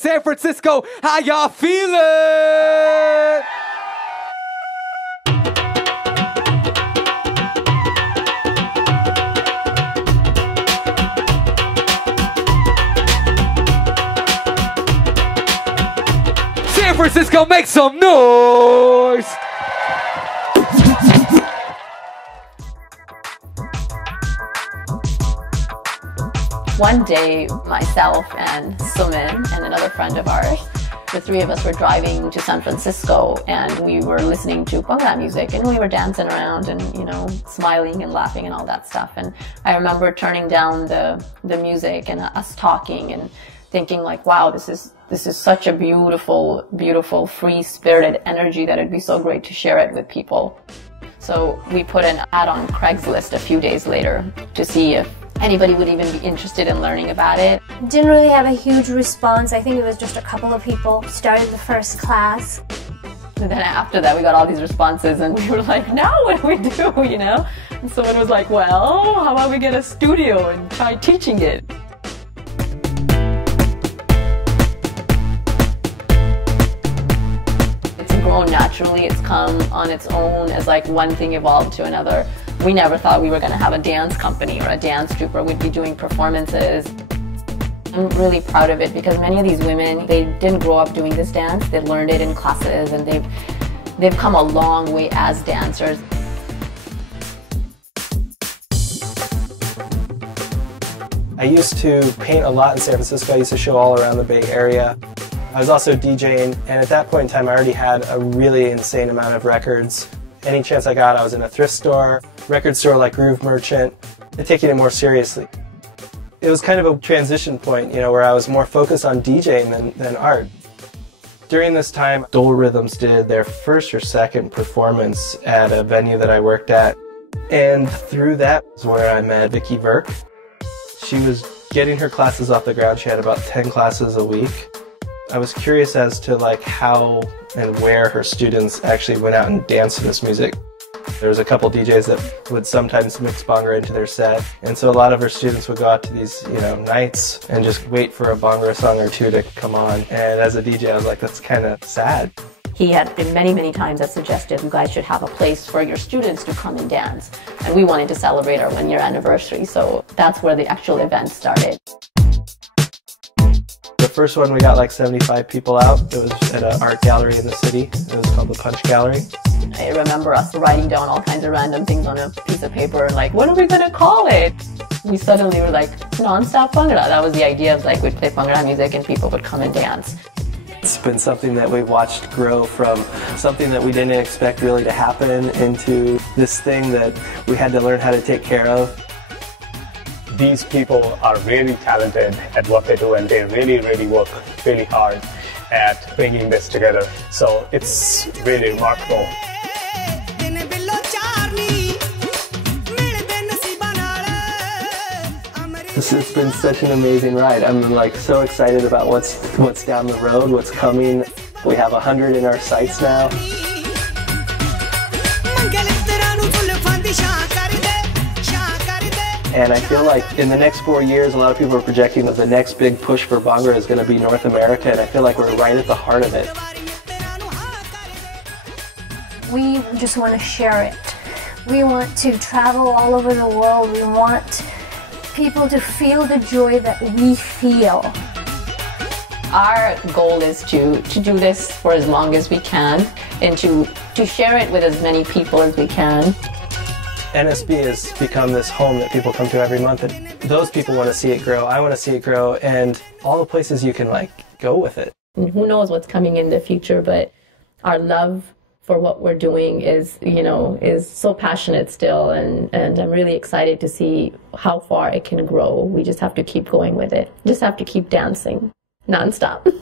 San Francisco, how y'all feeling? San Francisco, make some noise! One day, myself and Suman and another friend of ours, the three of us were driving to San Francisco, and we were listening to Bhangra music, and we were dancing around and, you know, smiling and laughing and all that stuff. And I remember turning down the music and us talking and thinking like, wow, this is such a beautiful, beautiful, free-spirited energy that it'd be so great to share it with people. So we put an ad on Craigslist a few days later to see if anybody would even be interested in learning about it. Didn't really have a huge response. I think it was just a couple of people. Started the first class. And then after that we got all these responses and we were like, now what do we do, you know? And someone was like, well, how about we get a studio and try teaching it? It's grown naturally, it's come on its own as like one thing evolved to another. We never thought we were going to have a dance company or a dance troupe or we'd be doing performances. I'm really proud of it because many of these women, they didn't grow up doing this dance. They learned it in classes and they've come a long way as dancers. I used to paint a lot in San Francisco. I used to show all around the Bay Area. I was also DJing, and at that point in time I already had a really insane amount of records. Any chance I got, I was in a thrift store, record store like Groove Merchant, and taking it more seriously. It was kind of a transition point, you know, where I was more focused on DJing than art. During this time, Dole Rhythms did their first or second performance at a venue that I worked at. And through that was where I met Vicky Verk. She was getting her classes off the ground. She had about 10 classes a week. I was curious as to like how and where her students actually went out and danced to this music. There was a couple DJs that would sometimes mix Bhangra into their set, and so a lot of her students would go out to these, you know, nights and just wait for a Bhangra song or two to come on. And as a DJ, I was like, that's kind of sad. He had been many times that suggested you guys should have a place for your students to come and dance. And we wanted to celebrate our 1-year anniversary, so that's where the actual event started. The first one, we got like 75 people out. It was at an art gallery in the city. It was called the Punch Gallery. I remember us writing down all kinds of random things on a piece of paper and like, what are we going to call it? We suddenly were like, Non Stop Bhangra. That was the idea of like, we'd play Bhangra music and people would come and dance. It's been something that we've watched grow from something that we didn't expect really to happen into this thing that we had to learn how to take care of. These people are really talented at what they do and they really work really hard at bringing this together. So it's really remarkable. It's been such an amazing ride. I'm like so excited about what's down the road, what's coming. We have 100 in our sights now. And I feel like in the next 4 years, a lot of people are projecting that the next big push for Bhangra is going to be North America, and I feel like we're right at the heart of it. We just want to share it. We want to travel all over the world. We want people to feel the joy that we feel. Our goal is to do this for as long as we can and to share it with as many people as we can. NSB has become this home that people come to every month, and those people want to see it grow. I want to see it grow, and all the places you can like go with it. And who knows what's coming in the future, but our love for what we're doing is, you know, is so passionate still, and I'm really excited to see how far it can grow. We just have to keep going with it. Just have to keep dancing nonstop.